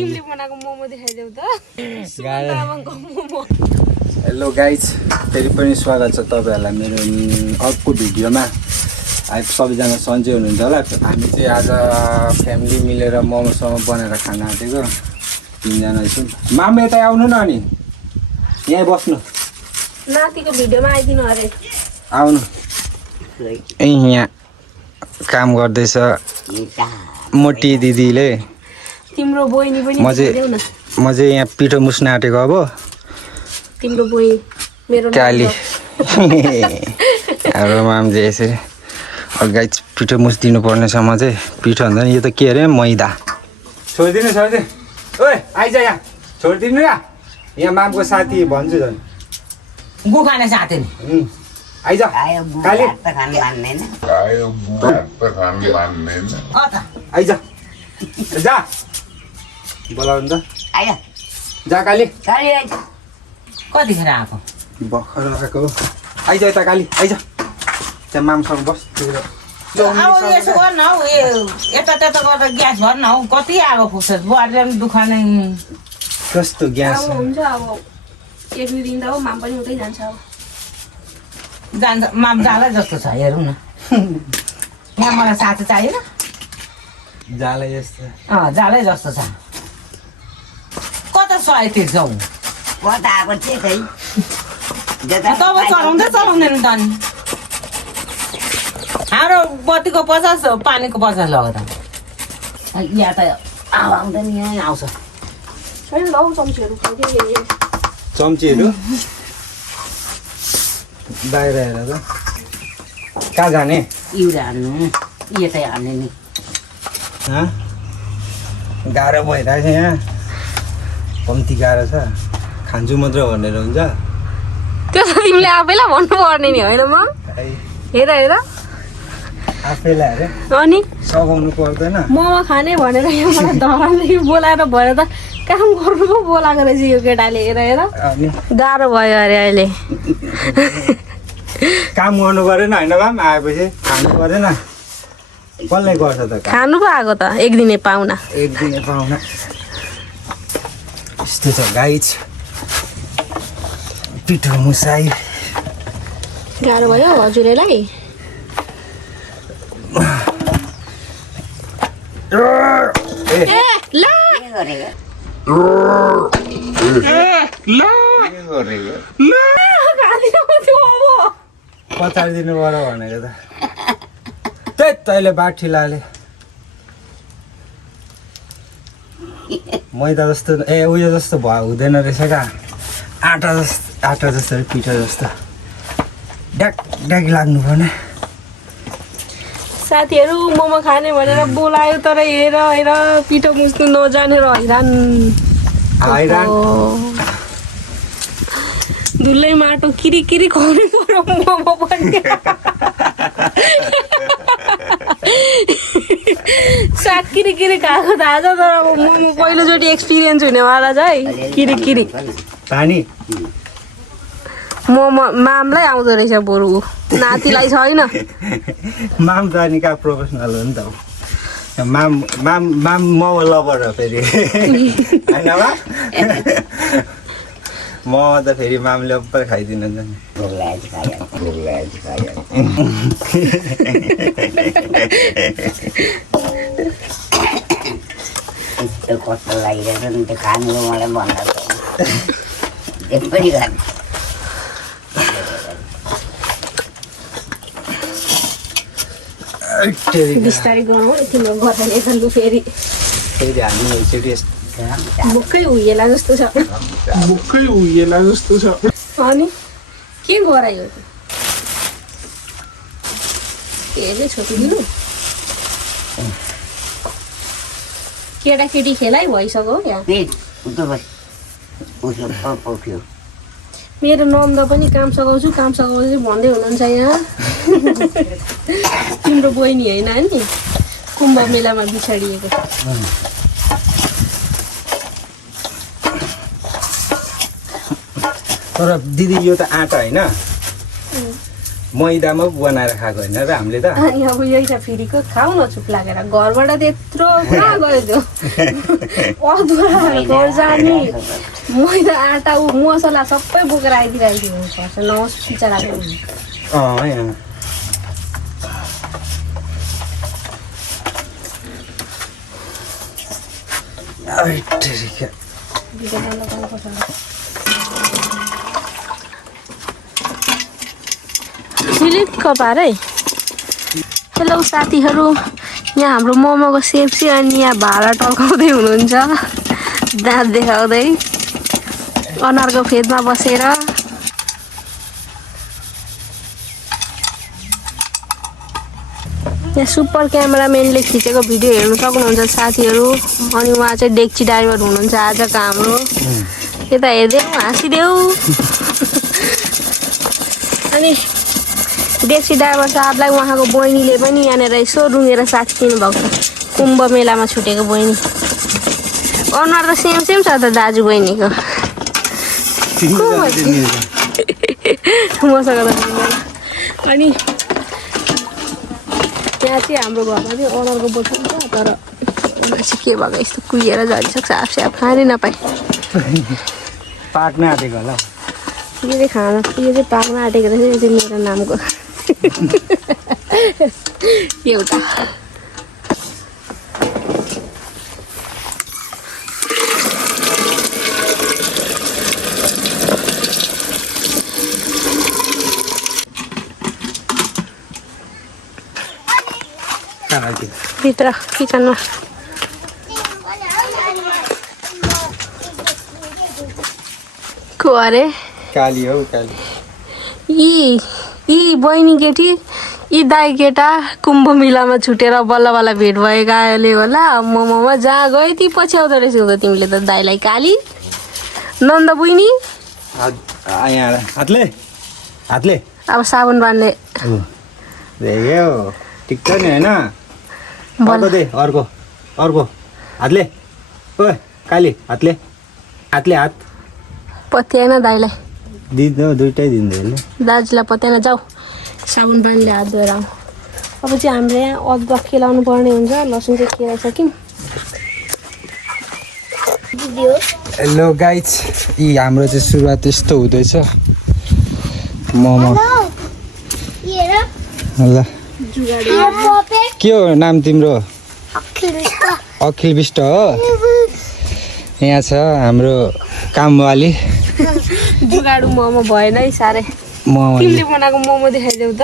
तिमीले बनाएको मोमो देखाइदेऊ त सुमन्तामाको मोमो हेलो गाइज फेरि पनि स्वागत छ तपाईँहरूलाई मेरो अर्को भिडियोमा आज सबैजना सन्चै हुनुहुन्छ होला हामी चाहिँ आज फ्यामिली मिलेर मोमोसम्म बनाएर खान आँटेको तिनजना छौँ माम यता आउनु न अनि यहीँ बस्नु नातिको भिडियोमा आइदिनु अरे आउनु यहाँ काम गर्दैछ मोटी दिदीले तिम्रो बहिनी पनि म चाहिँ यहाँ पिठो मुस्न आँटेको अब तिम्रो बहिनी मेरो काली हाम्रो माम चाहिँ यसरी गाइज पिठो मुस्दिनु पर्ने छ म चाहिँ पिठो भन्दा नि यो त के अरे मैदा छोडिदिनु ओए आइज यहाँ छोडिदिनु यहाँ मामको साथी भन्छु झन् गुखाने साथी आइज काली आइज जा बोलाउनु त जा काली कतिखेर आएको भर्खर आएको आइज यता काली आइज त्यहाँ मामसँग बस अब यसो गर्नु हौ यता त्यता गर्दा ग्यास भर्नु हौ कति आगो पुग्छ बुहारीले पनि दुःख नै कस्तो ग्यास अब हुन्छ अब एक दुई दिन त हो माम पनि उतै जान्छ अब जान्छ माम जाला जस्तो छ हेरौँ न यहाँ मलाई साथी चाहिएन जालै जस्तो जालै जस्तो छ कता सय तिर्छौ तपाईँ चलाउँदैन त नि हाम्रो बत्तीको 50 पानीको 50 लग्यो त यहाँ त आउँदैन यहाँ आउँछ छैन ल चम्चीहरू चम्चीहरू बाहिर हेर त कहाँ जाने युरिया हाल्नु यतै हाल्ने नि गाह्रो भइरहेको छ यहाँ कम्ती गाह्रो छ खान्छु मात्र भनेर हुन्छ त्यो त तिमीले आफैलाई भन्नुपर्ने नि होइन म हेर आफैलाई अरे अनि सघाउनु पर्दैन मोमो खाने भनेर यहाँ मलाई धरानदेखि बोलाएर भएर त काम गर्नु पो बोलाएको रहेछ यो केटाले हेर गाह्रो भयो अरे अहिले काम गर्नु परेन होइन माम आएपछि खानु परेन कसले गर्छ त खानु पो आएको त एक दिने पाहुना यस्तो छ गाइज पिठो मुसाई गाह्रो भयो हजुरलाई पचाइदिनु पर्यो भनेको त त्यही तैँले बाठी लाले मैदा जस्तो उयो जस्तो भयो हुँदैन रहेछ क्या आटा जस्तो पिठो जस्तो ड्याक लाग्नु पर्ने साथीहरू मोमो खाने भनेर बोलायो तर हेर पिठो मुस्नु नजानेर हैरान धुलै माटो किरी खुवाउनु पर्यो मोमो पनि साग किरी खाएको त आज तर अब मोमो पहिलोचोटि एक्सपिरियन्स हुनेवाला छ है किरी पानी मोमो मामलाई आउँदो रहेछ बरु नातिलाई छैन माम जाने कहाँ प्रोफेसनल हो नि त माम मोमो लभर हो फेरि होइन म त फेरि मामले अब्बर खाइदिनु नि कस्तो लागिरहेछ नि त्यो खानु मलाई भन्दा पनि बिस्तारै गरौँ तिम्रो गर्दा फेरि हामी एकचोटि मुखै उहिएला जस्तो छ अनि के गरायो केले छोपिदिनु केटाकेटी खेलाइ भइसक्यो यहाँ मेरो नन्द पनि काम सघाउँछु भन्दै हुनुहुन्छ यहाँ तिम्रो बहिनी होइन नि कुम्भ मेलामा बिछाडिएको तर दिदी यो त आँटा होइन मैदामा बनाएर खाएको होइन र हामीले त अनि अब यही त फेरिको खाऊ न चुप लागेर घरबाट त्यत्रो कहाँ गयो त्यो अदुवा घर जाने मैदा आटा मसला सबै बोकेर आइदिरहेको पर्छ नहोस् बिचराको यहाँ सिलिक्क पारै हेलो साथीहरू यहाँ हाम्रो मोमोको सेप चाहिँ अनि यहाँ भाडा टल्काउँदै हुनुहुन्छ दाँत देखाउँदै अनारको फेदमा बसेर यहाँ सुपर क्यामेराम्यानले खिचेको भिडियो हेर्नु सक्नुहुन्छ साथीहरू अनि उहाँ चाहिँ डेक्ची ड्राइभर हुनुहुन्छ आजको हाम्रो यता हेरिदेऊ हाँसिदेऊ अनि डेक्सी ड्राइभर साहबलाई उहाँको बहिनीले पनि यहाँनिर यसो रुँगेर साथी दिनुभएको छ कुम्भ मेलामा छुटेको बहिनी अनुहार त सेम सेम छ त दाजु बहिनीको मसँग त अनि यहाँ चाहिँ हाम्रो घरमा चाहिँ अनुहारको बोतल छ तर उनीहरू चाहिँ के भएको यस्तो कुहिएर झरिसक्छ आफै आफ खानै नपाए पाक्न आँटेको होला यो चाहिँ खाना यो चाहिँ पाक्न आँटेको रहेछ यो चाहिँ मेरो नामको एउटा भित्र किचनमा को अरे काली हो काली यी बहिनी केटी यी दाई केटा कुम्भ मेलामा छुटेर बल्ल बल्ल भेट भएकाले होला मोमोमा जहाँ गयो ती पछ्याउँदो रहेछौ त तिमीले त दाईलाई काली नन्द बहिनी हातले हातले अब साबुन बान्ने ठिक छ नि होइन अर्को दे अर्को अर्को हातले ओ काली हातले हातले हात पत्याएन दाईलाई दिँदै दुइटै दिँदै दाजुलाई पत्याएन जाऊ साबुन बान्ने हात धोएर आऊ अब चाहिँ हामीले यहाँ अदुवा केलाउनु पर्ने हुन्छ लसुन चाहिँ केलाइसक्यौँ हेलो गाइज यी हाम्रो चाहिँ सुरुवात यस्तो हुँदैछ मोमो ल के हो नाम तिम्रो अखिल विष्ट हो यहाँ छ हाम्रो कामवाली जुगाडु मोमो भएन है साह्रै तिमीले बनाएको मोमो देखाइदेऊ त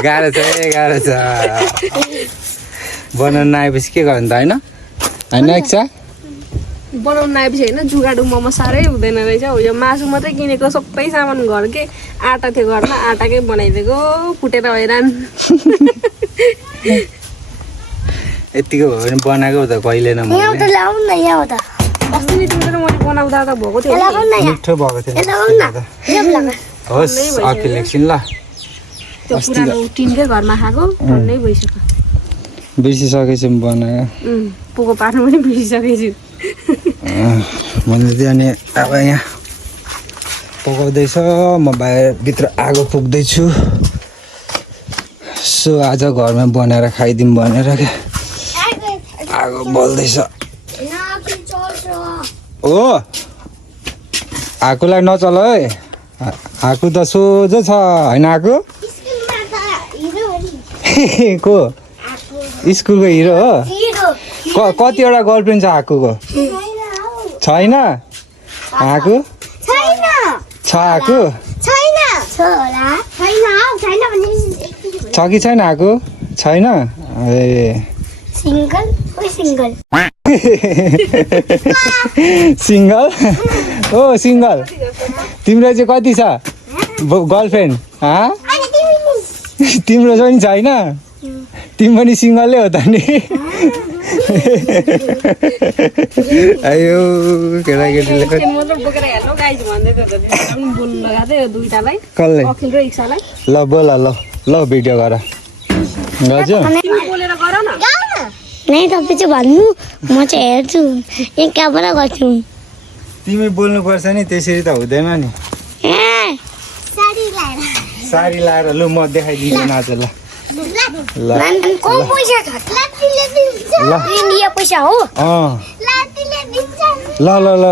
गाह्रो छ गाह्रो छ बनाउनु नआएपछि के गर्नु त होइन होइन इच्छा बनाउनु आएपछि होइन जुगाडु मोमो साह्रै हुँदैन रहेछ हो यो मासु मात्रै किनेको सबै सामान घरकै आटा थियो घरमा आटाकै बनाइदिएको फुटेर हैरान यतिको भयो भने बनाएको त कहिले न अस्ति नि तिमीले मैले बनाउँदा त भएको थियो मिठो भएको थियो होस् अखिल एकछिन ल त्यो पुरानो टिनकै घरमा खाएको भन्नै भइसक्यो बिर्सिसकेछु बनायो पोको पार्नु पनि बिर्सिसकेछु भन्दै थियो अनि अब यहाँ पकाउँदैछ म बाहिरभित्र आगो फुक्दैछु सो आज घरमा बनाएर खाइदिउँ भनेर क्या आगो बल्दैछ हो आगोलाई नचल है आगो त सोझो छ होइन आगो को स्कुलको हिरो हो कतिवटा गर्लफ्रेन्ड छ आगोको छैन आगो छ आगो छ कि छैन आगो छैन ए सिङ्गल हो सिङ्गल तिम्रो चाहिँ कति छ गर्लफ्रेन्ड तिम्रो पनि छैन तिमी पनि सिङ्गलै हो त नि आयो केटाकेटीले कसलाई ल बोल ल भिडियो गर गर्छु नै तपाईँ चाहिँ भन्नु म चाहिँ हेर्छु यहाँ कहाँबाट गर्छु तिमी बोल्नुपर्छ नि त्यसरी त हुँदैन नि साडी लाएर लु म देखाइदिन्छु नाच ल पैसा हो ल ल ल